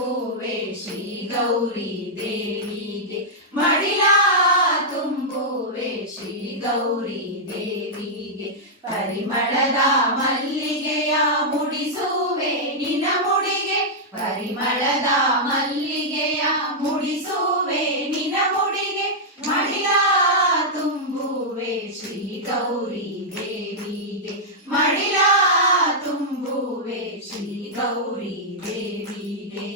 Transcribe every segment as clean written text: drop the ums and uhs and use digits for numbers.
ತುಂಬುವೆ ಶ್ರೀ ಗೌರಿ ದೇವಿಗೆ ಮಡಿಲ ತುಂಬುವೆ ಶ್ರೀ ಗೌರಿ ದೇವಿಗೆ ಪರಿಮಳದ ಮಲ್ಲಿಗೆಯ ಮುಡಿಸುವೆ ನಿನ ಮುಡಿಗೆ ಪರಿಮಳದ ಮಲ್ಲಿಗೆಯ ಮುಡಿಸುವೆ ನಿನ ಮುಡಿಗೆ ಮಡಿಲ ತುಂಬುವೆ ಶ್ರೀ ಗೌರಿ ದೇವಿಗೆ ಮಡಿಲ ತುಂಬುವೆ ಶ್ರೀ ಗೌರಿ ದೇವಿಗೆ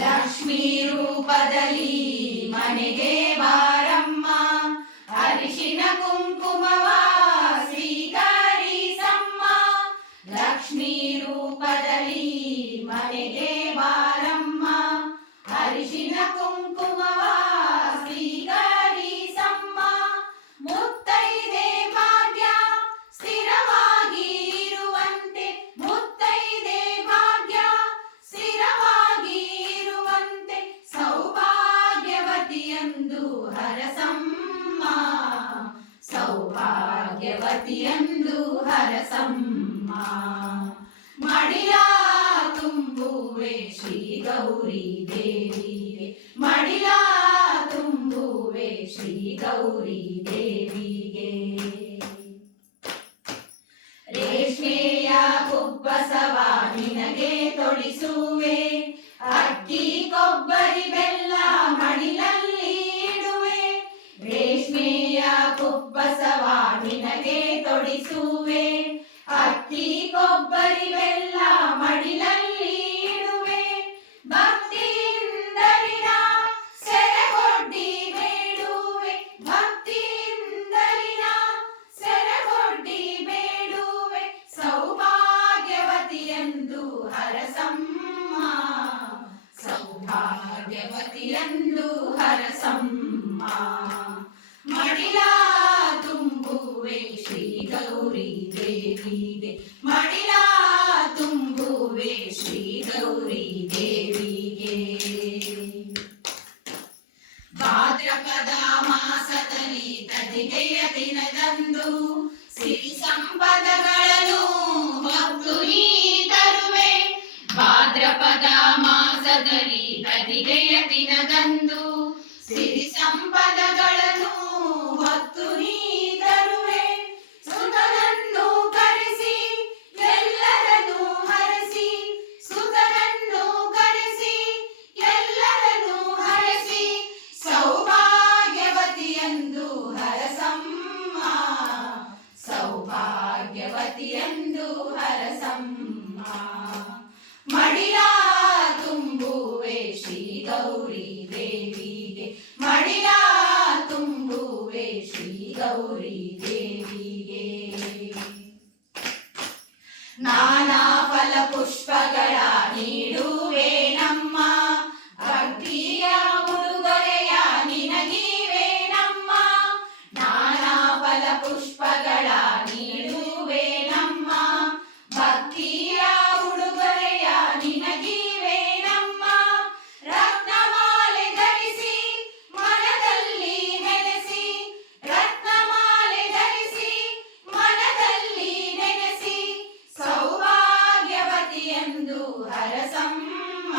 ಲಕ್ಷ್ಮೀ ರೂಪದಲ್ಲಿ ಮನೆಗೆ ಬಾರಮ್ಮ ಅರಿಶಿನ ಕುಂಕುಮವ ಸ್ವೀಕರಿಸಮ್ಮ ಲಕ್ಷ್ಮೀ ರೂಪದಲ್ಲಿ ಮನೆಗೆ ಬಾರಮ್ಮ ಅರಿಶಿನ ಕುಂಕುಮವ ಸ್ವೀಕರಿಸಮ್ಮ ಮುತ್ತೈದೆ ಭಾಗ್ಯ ಸ್ಥಿರವಾಗಿ ಇರುವಂತೆ ಮುತ್ತೈದೆ ಭಾಗ್ಯ ಸ್ಥಿರವಾಗಿ ಇರುವಂತೆ ಸೌಭಾಗ್ಯವತಿಯಂದು ಹರಸಮ್ಮ ಸೌಭಾಗ್ಯವತಿಯಂದು ಹರಸಮ್ಮ ಮಡಿಲ ತುಂಬುವೆ ಶ್ರೀ ಗೌರಿ ದೇವಿಗೆ ಮಡಿಲ ತುಂಬುವೆ ಶ್ರೀ ಗೌರಿ ದೇವಿಗೆ ರೇಷ್ಮೆಯ ಕುಬ್ಬಸವ ನಿನಗೆ ತೊಡಿಸುವೆ ಅಕ್ಕಿ ಕೊಬ್ಬರಿ ಬೆಲ್ಲ ಮಡಿಲಲ್ಲಿ ಇಡುವೆ ರೇಷ್ಮೆಯ ಕುಬ್ಬಸವ ನಿನಗೆ ತೊಡಿಸುವೆ ಅಕ್ಕಿ ಕೊಬ್ಬರಿ ಬೆಲ್ಲ ಮಡಿಲಲ್ಲಿ ಇಡುವೆ ಭಕ್ತಿಯಿಂದಲಿನ ಸೆರೆಗೊಡ್ಡಿ ಬೇಡುವೆ ಭಕ್ತಿಯಿಂದಲಿನ ಸೆರೆಗೊಡ್ಡಿ ಬೇಡುವೆ ಸೌಭಾಗ್ಯವತಿಯಂದು ಹರಸಮ್ಮ ಸೌಭಾಗ್ಯವತಿಯಂದು ಹರಸಮ್ಮ ಮಡಿಲ ತುಂಬುವೆ ಶ್ರೀ ಗೌರಿ ದೇವಿಗೆ ಮಡಿಲ ತುಂಬುವೆ ಶ್ರೀ ಗೌರಿ ದೇವಿಗೆ ಭಾದ್ರಪದ ಮಾಸದಲ್ಲಿ ತದಿಗೆಯ ದಿನದಂದು ಸಿರಿ ಸಂಪದಗಳನ್ನು ಹೊತ್ತು ನೀ ತರುವೆ ಭಾದ್ರಪದ ಮಾಸದಲ್ಲಿ ತದಿಗೆಯ ದಿನದಂದು ಸಿರಿ ಸಂಪದಗಳನ್ನು ಹೊತ್ತು ನೀ ತರುವೆ ಸುತನನ್ನು ಕರೆಸಿ ಎಲ್ಲರನ್ನು ಹರಸಿ ಸುತನನ್ನು ಕರೆಸಿ ಎಲ್ಲರನ್ನು ಹರಸಿ ಸೌಭಾಗ್ಯವತಿಯಂದು ಹರಸಮ್ಮ ಸೌಭಾಗ್ಯವತಿಯಂದು ಹರಸಮ್ಮ ಮಡಿಲ ತುಂಬುವೆ ಶ್ರೀ ಗೌರಿ ದೇವಿಗೆ ಮಡಿಲ ತುಂಬುವೆ ಶ್ರೀ ಗೌರಿ ದೇವಿಗೆ ನಾನಾ ಫಲ ಪುಷ್ಪಗಳ ನೀಡುವೆ ನಮ್ಮ ಭಕ್ತಿಯ ಉಡುಗೊರೆಯ ನಿನಗಿವೆ ನಮ್ಮ ನಾನಾ ಫಲ ಪುಷ್ಪಗಳ ನೀಡುವೆ ನಮ್ಮ ಭಕ್ತಿಯ ಉಡುಗೊರೆಯ ನಿನಗಿವೆ ನಮ್ಮ ರತ್ನಮಾಲೆ ಧರಿಸಿ ಮನದಲ್ಲಿ ನೆನೆಸಿ ರತ್ನಮಾಲೆ ಧರಿಸಿ ಮನದಲ್ಲಿ ನೆನೆಸಿ ಸೌಭಾಗ್ಯವತಿಯಂದು ಹರಸಮ್ಮ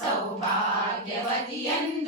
ಸೌಭಾಗ್ಯವತಿಯಂದು